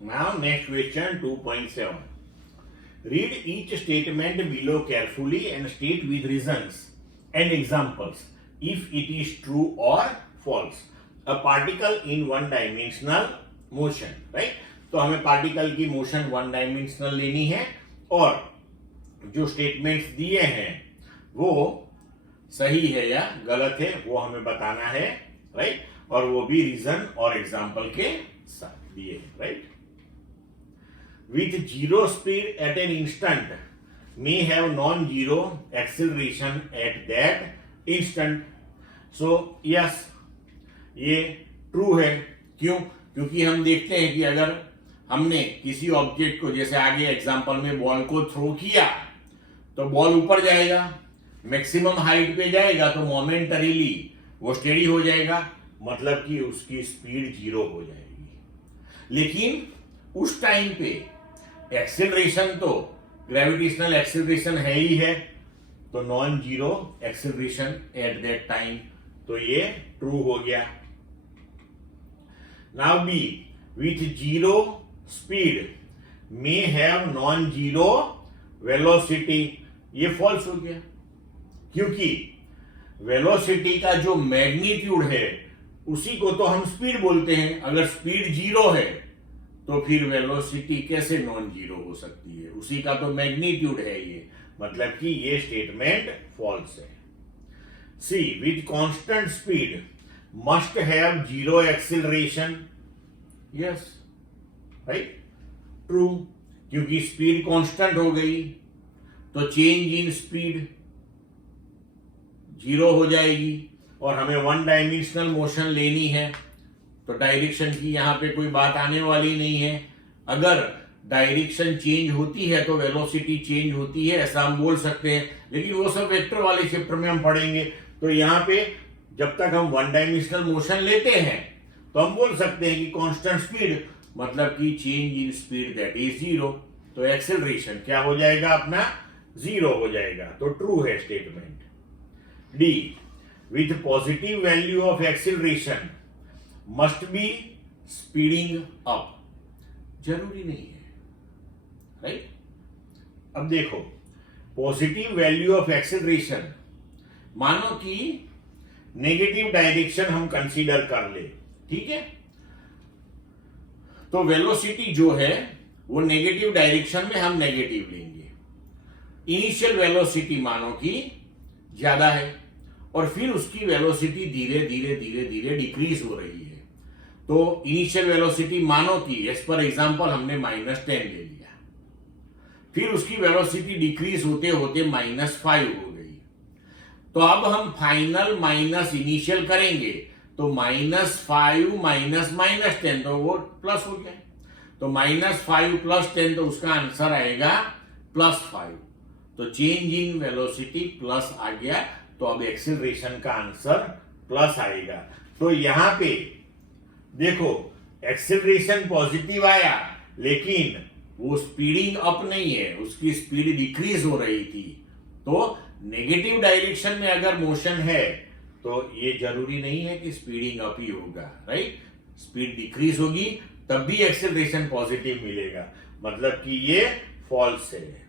Now next question 2.7. Read each statement below carefully and state with reasons and examples if it is true or false. A particle in one dimensional motion, right? तो हमें particle की motion one dimensional लेनी है और जो statements दिए हैं वो सही है या गलत है वो हमें बताना है, राइट? और वो भी रीजन और एग्जाम्पल के साथ दिए हैं, right? With zero speed at an instant may have non-zero acceleration at that instant. So yes, ये true है. क्यों? क्योंकि हम देखते हैं कि अगर हमने किसी ऑब्जेक्ट को, जैसे आगे एग्जांपल में बॉल को थ्रो किया तो बॉल ऊपर जाएगा, मैक्सिमम हाइट पे जाएगा तो मोमेंटरीली वो स्टेडी हो जाएगा, मतलब कि उसकी स्पीड जीरो हो जाएगी. लेकिन उस टाइम पे एक्सेलरेशन तो ग्रेविटेशनल एक्सेलरेशन है ही है, तो non zero acceleration at that time, तो ये ट्रू हो गया. Now B, with zero speed may have non zero velocity, ये फॉल्स हो गया. क्योंकि वेलोसिटी का जो मैग्नीट्यूड है उसी को तो हम स्पीड बोलते हैं. अगर स्पीड जीरो है तो फिर वेलोसिटी कैसे नॉन जीरो हो सकती है? उसी का तो मैग्नीट्यूड है ये, मतलब कि ये स्टेटमेंट फॉल्स है. C, with constant speed must have zero acceleration, yes, right, true. क्योंकि स्पीड कांस्टेंट हो गई तो चेंज इन स्पीड जीरो हो जाएगी और हमें वन डायमेंशनल मोशन लेनी है तो डायरेक्शन की यहां पे कोई बात आने वाली नहीं है. अगर डायरेक्शन चेंज होती है तो वेलोसिटी चेंज होती है, ऐसा हम बोल सकते हैं, लेकिन वो सब वेक्टर वाले चैप्टर में हम पढ़ेंगे. तो यहां पे जब तक हम वन डायमेंशनल मोशन लेते हैं तो हम बोल सकते हैं कि कांस्टेंट स्पीड मतलब कि change in speed that is zero, तो एक्सेलरेशन क्या हो जाएगा अपना? जीरो हो जाएगा. तो ट्रू है statement. D, with positive value of acceleration must be speeding up, जरूरी नहीं है, राइट? अब देखो, पॉजिटिव वैल्यू ऑफ एक्सेलरेशन, मानो कि नेगेटिव डायरेक्शन हम कंसीडर कर ले, ठीक है? तो वेलोसिटी जो है वो नेगेटिव डायरेक्शन में हम नेगेटिव लेंगे. इनिशियल वेलोसिटी मानो कि ज्यादा है और फिर उसकी वेलोसिटी धीरे धीरे धीरे धीरे डिक्रीज हो रही है. तो इनिशियल वेलोसिटी मानो कि एज पर एग्जांपल हमने -10 ले लिया, फिर उसकी वेलोसिटी डिक्रीज होते होते -5 हो गई. तो अब हम फाइनल माइनस इनिशियल करेंगे तो -5 माइनस -10 तो वो प्लस हो गया. तो -5 + 10 तो उसका आंसर आएगा +5. तो चेंज इन वेलोसिटी प्लस आ गया, तो अब एक्सीलरेशन का आंसर प्लस आएगा. तो यहां पे देखो, एक्सीलरेशन पॉजिटिव आया लेकिन वो स्पीडिंग अप नहीं है, उसकी स्पीड डिक्रीज हो रही थी. तो नेगेटिव डायरेक्शन में अगर मोशन है तो ये जरूरी नहीं है कि स्पीडिंग अप ही होगा, राइट? स्पीड डिक्रीज होगी तब भी एक्सीलरेशन पॉजिटिव मिलेगा, मतलब कि ये फॉल्स है.